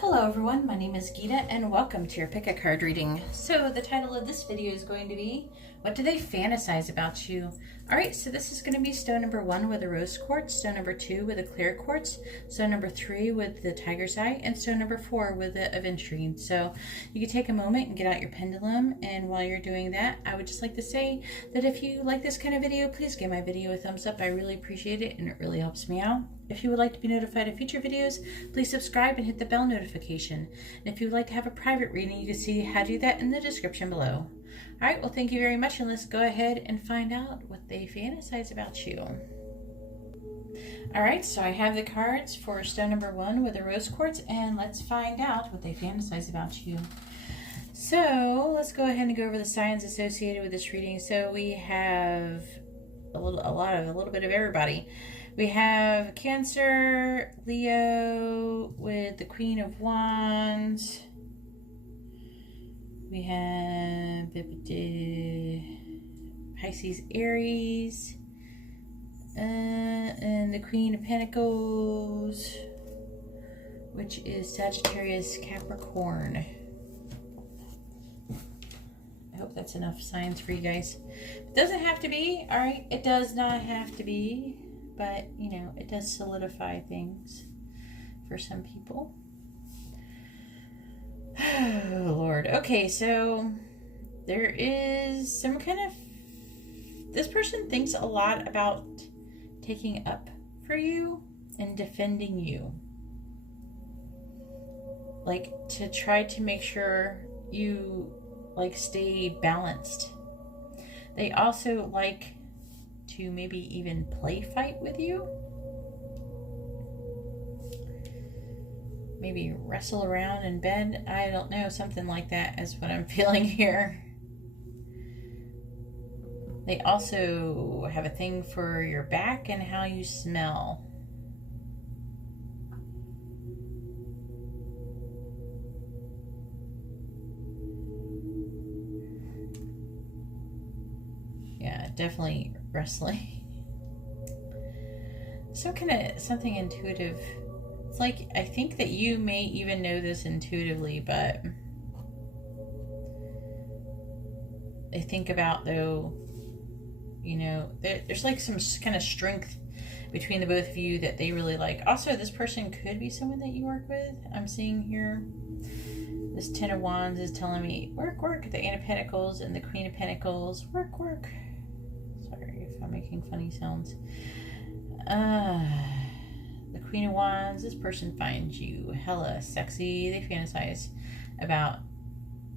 Hello everyone, my name is Geeta and welcome to your pick-a-card reading. So the title of this video is going to be, what do they fantasize about you? Alright, so this is going to be stone number 1 with a rose quartz, stone number 2 with a clear quartz, stone number 3 with the tiger's eye, and stone number 4 with the Aventurine. So you can take a moment and get out your pendulum, and while you're doing that, I would just like to say that if you like this kind of video, please give my video a thumbs up. I really appreciate it and it really helps me out. If you would like to be notified of future videos, please subscribe and hit the bell notification. And if you would like to have a private reading, you can see how to do that in the description below. Alright, well thank you very much, and let's go ahead and find out what they fantasize about you. Alright, so I have the cards for stone number 1 with a rose quartz, and let's find out what they fantasize about you. So let's go ahead and go over the signs associated with this reading. So we have a little bit of everybody. We have Cancer, Leo with the Queen of Wands. We have Pisces, Aries, and the Queen of Pentacles, which is Sagittarius, Capricorn. I hope that's enough signs for you guys. It doesn't have to be, all right? It does not have to be, but, you know, it does solidify things for some people. Oh, Lord. Okay, so there is some kind of... This person thinks a lot about taking up for you and defending you. Like, to try to make sure you, like, stay balanced. They also like to maybe even play fight with you. Maybe wrestle around in bed. I don't know, something like that is what I'm feeling here. They also have a thing for your back and how you smell. Yeah, definitely wrestling. Something intuitive. It's like, I think that you may even know this intuitively, but I think about, though, you know, there's like some kind of strength between the both of you that they really like. Also, this person could be someone that you work with. I'm seeing here, this Ten of Wands is telling me, work, work. The Eight of Pentacles and the Queen of Pentacles, work, work. Sorry if I'm making funny sounds. The Queen of Wands, this person finds you hella sexy. They fantasize about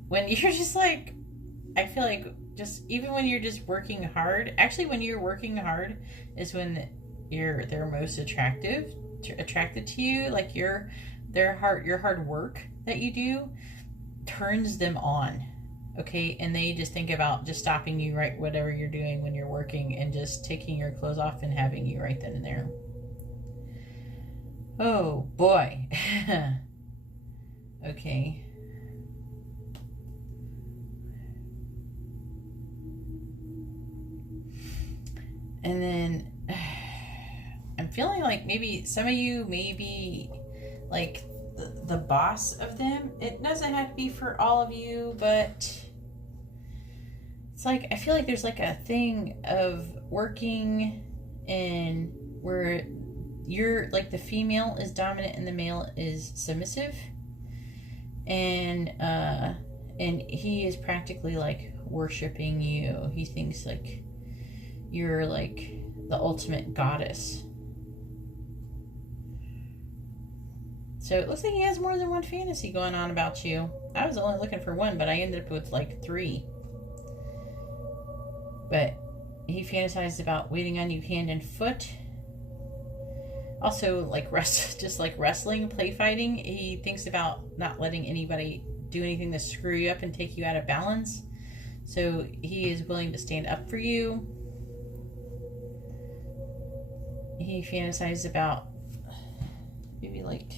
when you're just like, I feel like just, even when you're just working hard, actually when you're working hard is when they're most attracted to you. Like your hard work that you do turns them on. Okay, and they just think about just stopping you right whatever you're doing when you're working and just taking your clothes off and having you right then and there. Oh boy. Okay. And then I'm feeling like maybe some of you may be like the boss of them. It doesn't have to be for all of you, but it's like, I feel like there's like a thing of working in where you're like, the female is dominant and the male is submissive, and he is practically like worshiping you. He thinks like you're like the ultimate goddess. So it looks like he has more than one fantasy going on about you. I was only looking for one, but I ended up with like 3. But he fantasizes about waiting on you hand and foot. Also, like just like wrestling, play fighting. He thinks about not letting anybody do anything to screw you up and take you out of balance. So he is willing to stand up for you. He fantasizes about maybe like,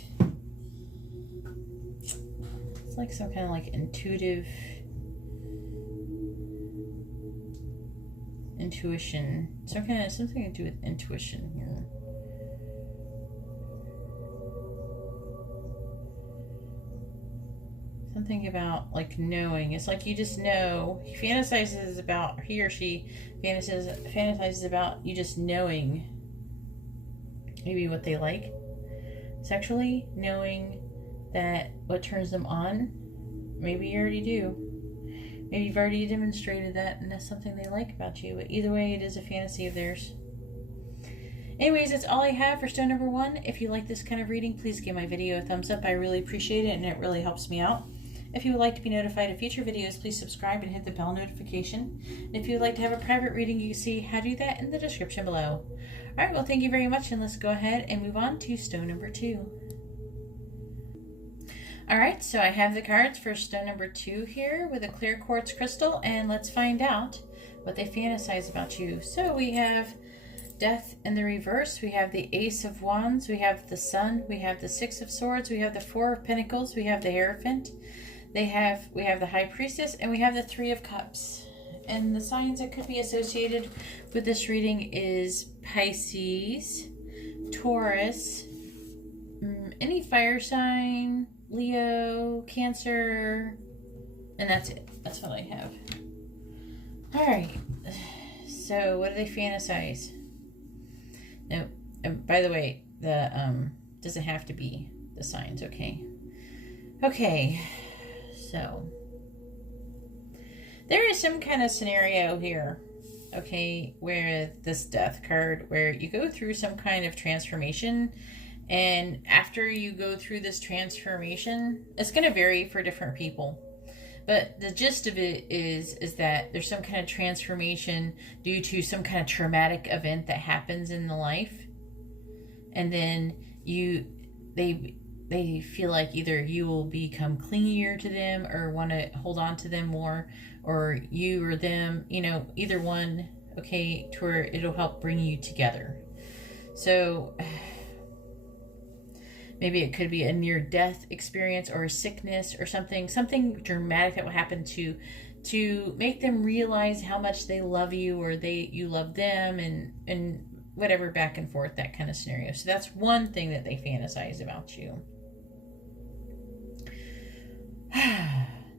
it's like some kind of like intuition, something to do with intuition here. Something about like knowing. It's like you just know. He fantasizes about, he or she fantasizes about you just knowing maybe what they like sexually, knowing that what turns them on. Maybe you already do. Maybe you've already demonstrated that and that's something they like about you. But either way, it is a fantasy of theirs. Anyways, that's all I have for stone number 1. If you like this kind of reading, please give my video a thumbs up. I really appreciate it and it really helps me out. If you would like to be notified of future videos, please subscribe and hit the bell notification. And if you would like to have a private reading, you can see how to do that in the description below. Alright, well thank you very much and let's go ahead and move on to stone number 2. Alright, so I have the cards for stone number 2 here with a clear quartz crystal, and let's find out what they fantasize about you. So we have Death in the reverse, we have the Ace of Wands, we have the Sun, we have the Six of Swords, we have the Four of Pentacles, we have the Hierophant, we have the High Priestess, and we have the Three of Cups. And the signs that could be associated with this reading is Pisces, Taurus, any fire sign, Leo, Cancer, and that's it. That's what I have. Alright, so what do they fantasize? Now, by the way, the doesn't have to be the signs, okay? Okay, so there is some kind of scenario here, okay, where this Death card, where you go through some kind of transformation, and after you go through this transformation, it's going to vary for different people. But the gist of it is that there's some kind of transformation due to some kind of traumatic event that happens in the life. And then they feel like either you will become clingier to them or want to hold on to them more, or you or them, you know, either one, okay, to where it'll help bring you together. So maybe it could be a near-death experience or a sickness or something dramatic that will happen to make them realize how much they love you, or you love them, and whatever, back and forth, that kind of scenario. So that's one thing that they fantasize about you.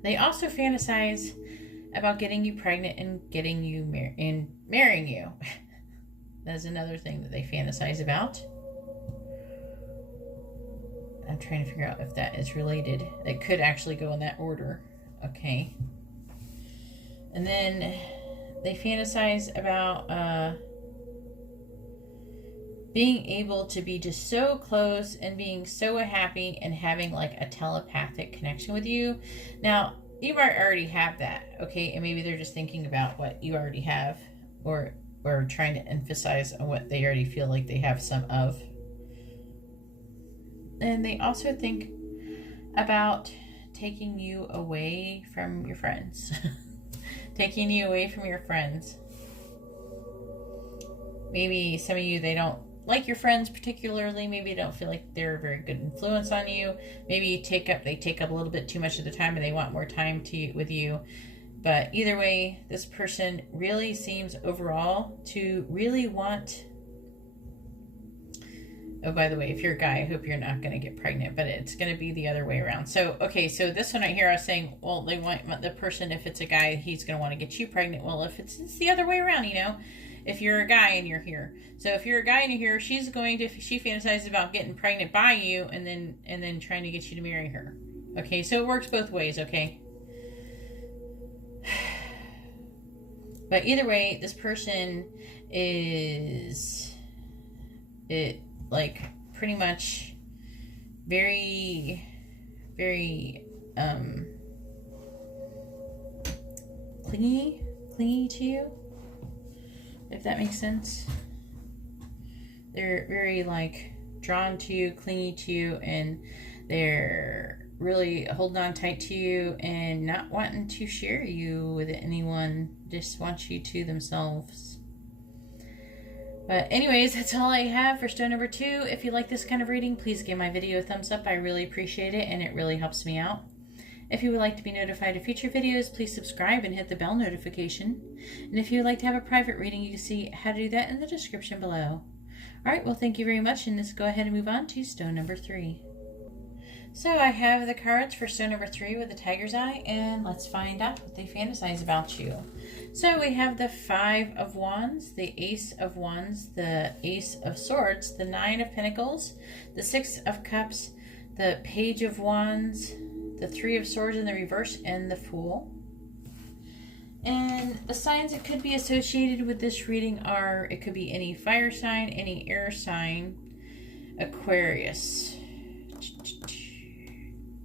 They also fantasize about getting you pregnant and getting you marrying you. That's another thing that they fantasize about. I'm trying to figure out if that is related. It could actually go in that order. Okay. And then they fantasize about being able to be just so close and being so happy and having like a telepathic connection with you. Now, you might already have that, okay? And maybe they're just thinking about what you already have, or trying to emphasize on what they already feel like they have some of. And they also think about taking you away from your friends. Taking you away from your friends. Maybe some of you, they don't like your friends particularly. Maybe they don't feel like they're a very good influence on you. Maybe they take up a little bit too much of the time and they want more time with you. But either way, this person really seems overall to really want... Oh, by the way, if you're a guy, I hope you're not going to get pregnant, but it's going to be the other way around. So, okay, so this one right here, I was saying, well, they want the person, if it's a guy, he's going to want to get you pregnant. Well, if it's the other way around, you know, if you're a guy and you're here. So if you're a guy and you're here, she fantasizes about getting pregnant by you and then trying to get you to marry her. Okay, so it works both ways, okay? But either way, this person is... like pretty much very, very clingy to you, if that makes sense. They're very like drawn to you, clingy to you, and they're really holding on tight to you and not wanting to share you with anyone, just want you to themselves. But anyways, that's all I have for stone number 2. If you like this kind of reading, please give my video a thumbs up. I really appreciate it, and it really helps me out. If you would like to be notified of future videos, please subscribe and hit the bell notification. And if you would like to have a private reading, you can see how to do that in the description below. Alright, well thank you very much, and let's go ahead and move on to stone number 3. So I have the cards for stone number 3 with the tiger's eye, and let's find out what they fantasize about you. So we have the 5 of Wands, the Ace of Wands, the Ace of Swords, the 9 of Pentacles, the 6 of Cups, the Page of Wands, the 3 of Swords in the reverse, and the Fool. And the signs that could be associated with this reading are, it could be any fire sign, any air sign, Aquarius.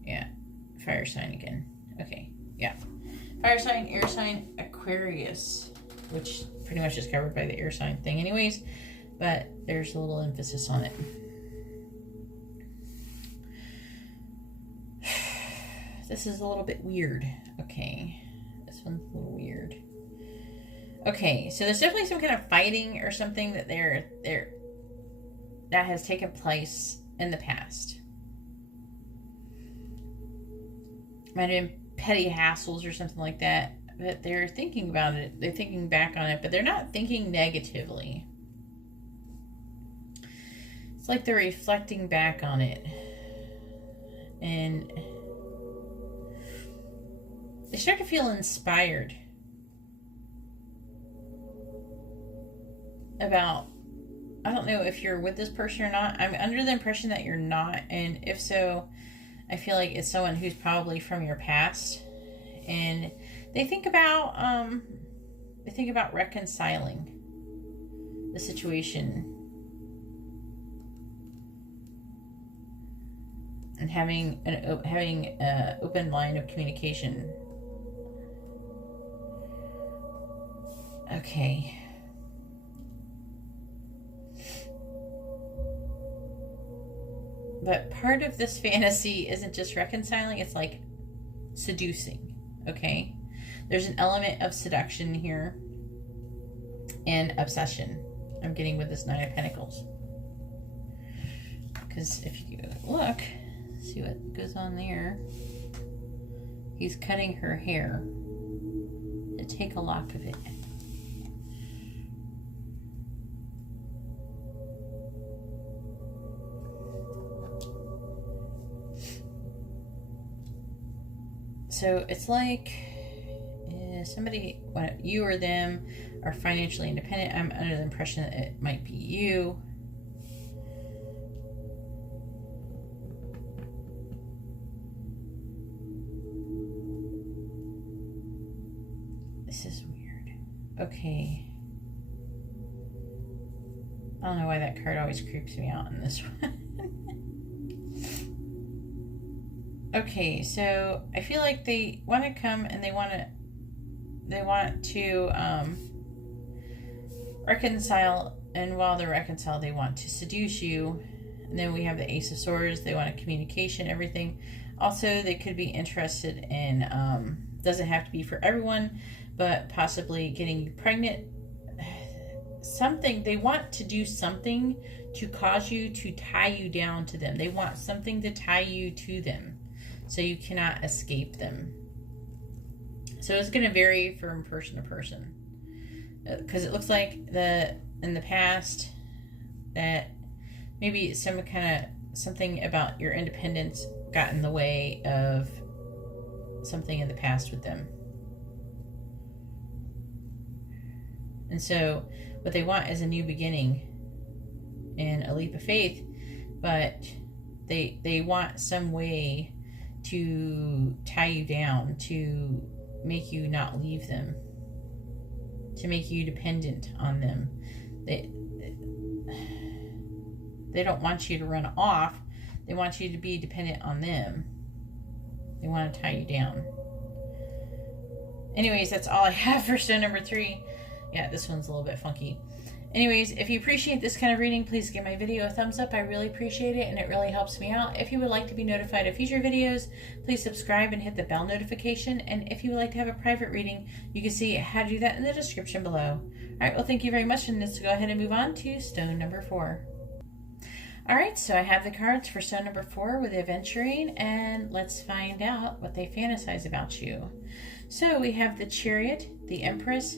Yeah, fire sign again. Okay, yeah. Fire sign, air sign, Aquarius, which pretty much is covered by the air sign thing anyways, but there's a little emphasis on it. This is a little bit weird. Okay, this one's a little weird. Okay, so there's definitely some kind of fighting or something that that has taken place in the past. Might have been petty hassles or something like that, but they're thinking about it. They're thinking back on it, but they're not thinking negatively. It's like they're reflecting back on it. And they start to feel inspired about, I don't know if you're with this person or not. I'm under the impression that you're not, and if so, I feel like it's someone who's probably from your past, and they think about reconciling the situation and having an open line of communication. Okay. But part of this fantasy isn't just reconciling, it's like seducing, okay? There's an element of seduction here and obsession I'm getting with this 9 of Pentacles. Because if you look, see what goes on there. He's cutting her hair to take a lock of it. So it's like somebody, you or them, are financially independent. I'm under the impression that it might be you. This is weird. Okay. I don't know why that card always creeps me out in this one. Okay, so I feel like they want to come and they want to reconcile, and while they're reconciled, they want to seduce you. And then we have the Ace of Swords. They want a communication, everything. Also, they could be interested in, doesn't have to be for everyone, but possibly getting you pregnant. Something, they want to do something to cause you to tie you down to them. They want something to tie you to them, so you cannot escape them. So it's going to vary from person to person, because it looks like in the past that maybe something about your independence got in the way of something in the past with them. And so what they want is a new beginning and a leap of faith, but they want some way to tie you down, to make you not leave them, to make you dependent on them. They don't want you to run off. They want you to be dependent on them. They want to tie you down. Anyways, that's all I have for stone number 3. Yeah, this one's a little bit funky. Anyways, if you appreciate this kind of reading, please give my video a thumbs up. I really appreciate it, and it really helps me out. If you would like to be notified of future videos, please subscribe and hit the bell notification. And if you would like to have a private reading, you can see how to do that in the description below. All right, well, thank you very much, and let's go ahead and move on to stone number 4. All right, so I have the cards for stone number 4 with the Aventurine, and let's find out what they fantasize about you. So we have the Chariot, the Empress,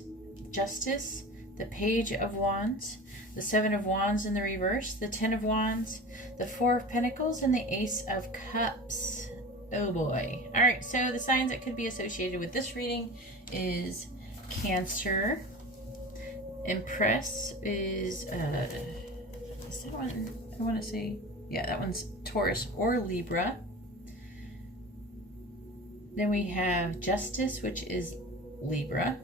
Justice, the Page of Wands, the Seven of Wands in the reverse, the Ten of Wands, the Four of Pentacles, and the Ace of Cups. Oh boy. All right, so the signs that could be associated with this reading is Cancer. Empress is that one? I want to say, yeah, that one's Taurus or Libra. Then we have Justice, which is Libra.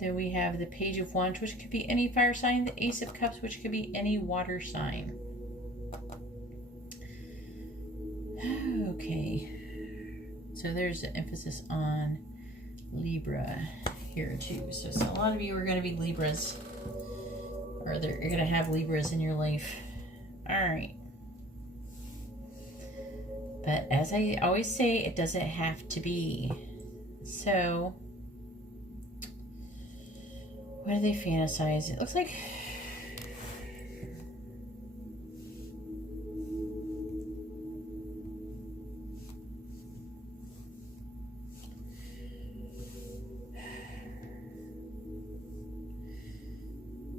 Then we have the Page of Wands, which could be any fire sign. The Ace of Cups, which could be any water sign. Okay. So there's the emphasis on Libra here too. So a lot of you are going to be Libras. Or you're going to have Libras in your life. Alright. But as I always say, it doesn't have to be. So, what do they fantasize? It looks like...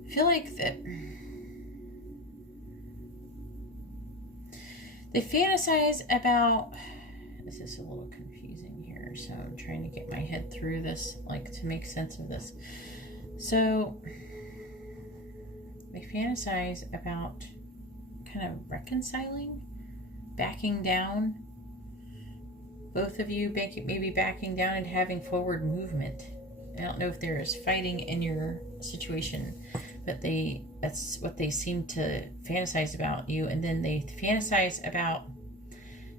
I feel like that... They fantasize about, this is a little confusing here, so I'm trying to get my head through this, like to make sense of this. So they fantasize about kind of reconciling, backing down, both of you maybe backing down and having forward movement. I don't know if there is fighting in your situation, but that's what they seem to fantasize about you. And then they fantasize about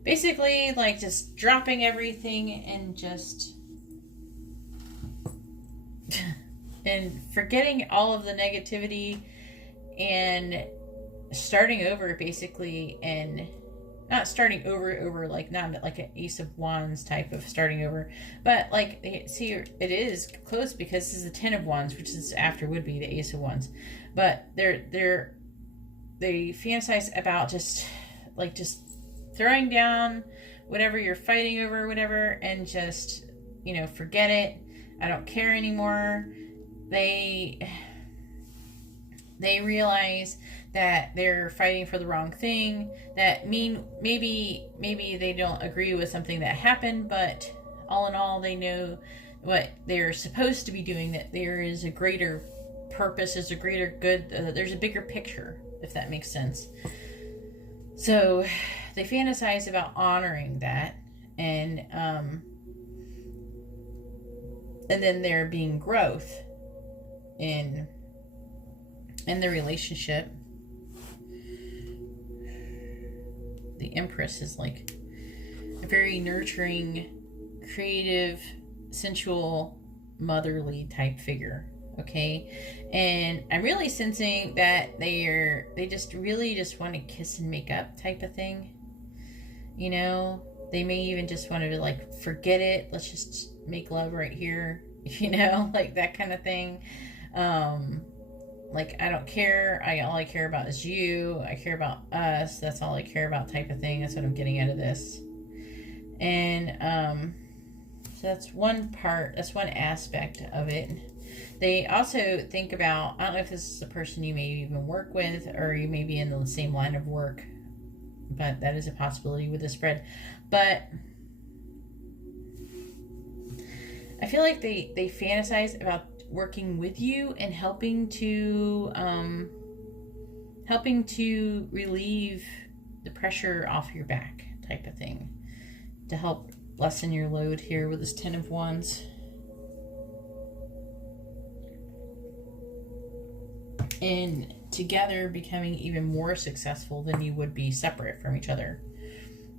basically like just dropping everything and just and forgetting all of the negativity and starting over basically, and not starting over like not like an Ace of Wands type of starting over, but like, see, it is close because this is the Ten of Wands, which is after would be the Ace of Wands. But they fantasize about just throwing down whatever you're fighting over, whatever, and just, you know, forget it. I don't care anymore. They realize that they're fighting for the wrong thing, that maybe they don't agree with something that happened, but all in all, they know what they're supposed to be doing, that there is a greater purpose, is a greater good, there's a bigger picture, if that makes sense. So they fantasize about honoring that, and then there being growth in the relationship. The Empress is like a very nurturing, creative, sensual, motherly type figure. Okay, and I'm really sensing that they just really want to kiss and make up type of thing. You know, they may even just want to like forget it. Let's just make love right here. You know, like that kind of thing. Like, I don't care. All I care about is you. I care about us. That's all I care about type of thing. That's what I'm getting out of this. And so that's one part. That's one aspect of it. They also think about, I don't know if this is a person you may even work with, or you may be in the same line of work, but that is a possibility with the spread. But I feel like they fantasize about working with you and helping to relieve the pressure off your back type of thing, to help lessen your load here with this Ten of Wands. And together becoming even more successful than you would be separate from each other,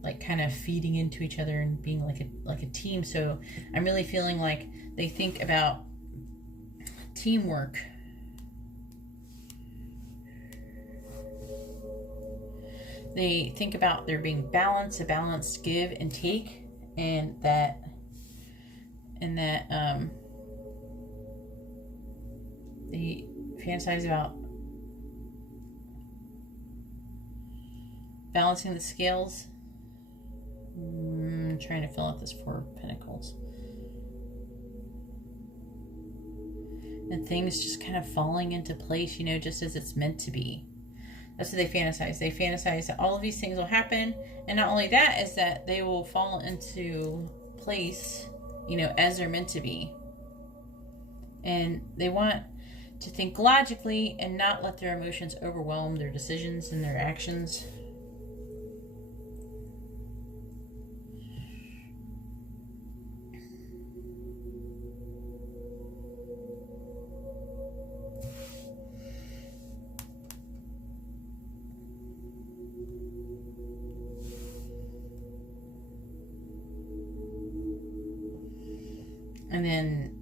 like kind of feeding into each other and being like a team. So I'm really feeling like they think about teamwork. They think about there being balance, a balanced give and take, and that they fantasize about balancing the scales. I'm trying to fill out this Four of Pentacles. and things just kind of falling into place, you know, just as it's meant to be. That's what they fantasize. They fantasize that all of these things will happen, and not only that, is that they will fall into place, you know, as they're meant to be. And they want to think logically and not let their emotions overwhelm their decisions and their actions. And then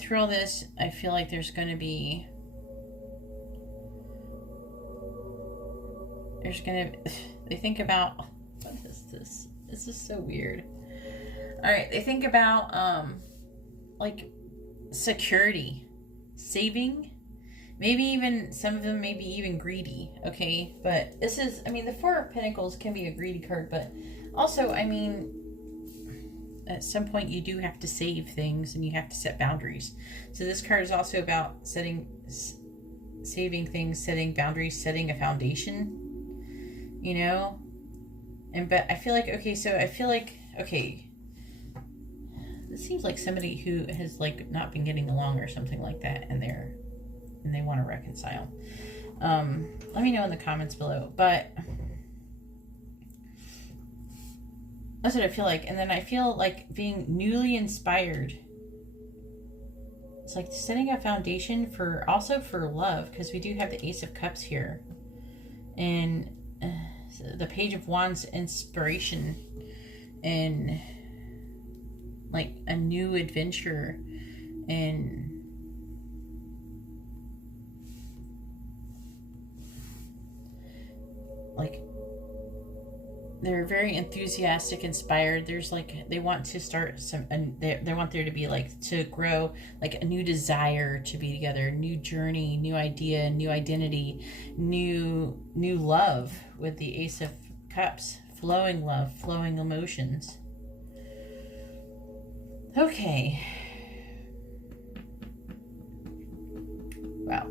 through all this, I feel like there's going to be, they think about, what is this? This is so weird. All right, they think about, like, security, saving, maybe even, some of them may be even greedy, okay? But this is, I mean, the Four of Pentacles can be a greedy card, but also, I mean, at some point you do have to save things and you have to set boundaries. So this card is also about saving things, setting boundaries, setting a foundation, you know? But I feel like, okay, so I feel like, okay, this seems like somebody who has like not been getting along or something like that, and they want to reconcile. Let me know in the comments below, but that's what I feel like. And then I feel like being newly inspired. It's like setting a foundation for, also for love, because we do have the Ace of Cups here. And the Page of Wands, inspiration and like a new adventure, and like they're very enthusiastic, inspired. There's like, they want to start some, they want there to be like, to grow like a new desire to be together, new journey, new idea, new identity, new love with the Ace of Cups, flowing love, flowing emotions. Okay. Wow.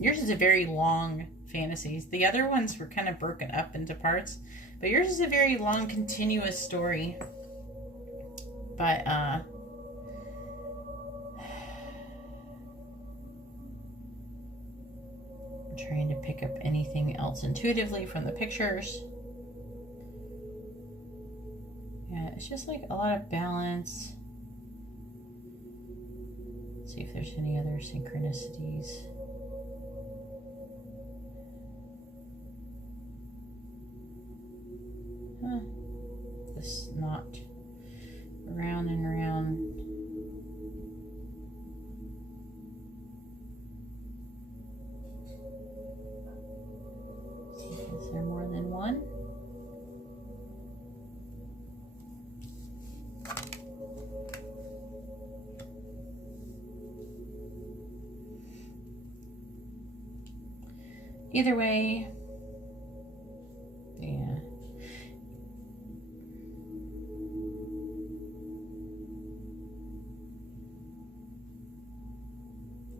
Yours is a very long fantasies. The other ones were kind of broken up into parts, but yours is a very long, continuous story. But I'm trying to pick up anything else intuitively from the pictures. Yeah, it's just like a lot of balance. Let's see if there's any other synchronicities. Huh. This knot around and around. Is there more than one? Either way, yeah.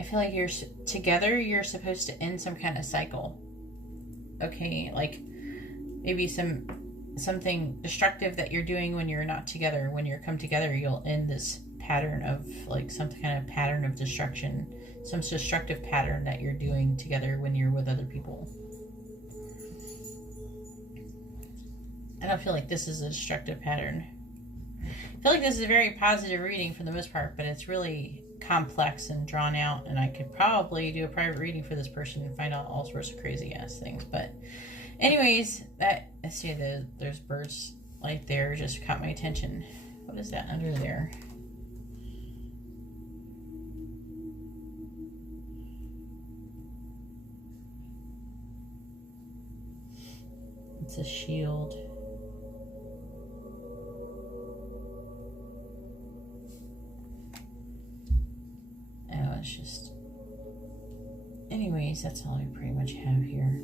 I feel like you're together, you're supposed to end some kind of cycle. Okay, like maybe something destructive that you're doing when you're not together. When you come together, you'll end this pattern of like some kind of pattern of destruction, some destructive pattern that you're doing together when you're with other people. I don't feel like this is a destructive pattern. I feel like this is a very positive reading for the most part, but it's really complex and drawn out, and I could probably do a private reading for this person and find out all sorts of crazy ass things. But anyways, I see there's birds right there, just caught my attention. What is that under there? It's a shield. Oh, it's just... Anyways, that's all I pretty much have here.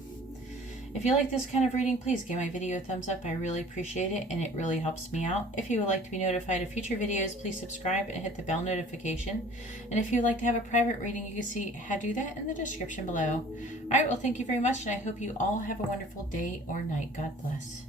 If you like this kind of reading, please give my video a thumbs up. I really appreciate it, and it really helps me out. If you would like to be notified of future videos, please subscribe and hit the bell notification. And if you'd like to have a private reading, you can see how to do that in the description below. All right, well, thank you very much, and I hope you all have a wonderful day or night. God bless.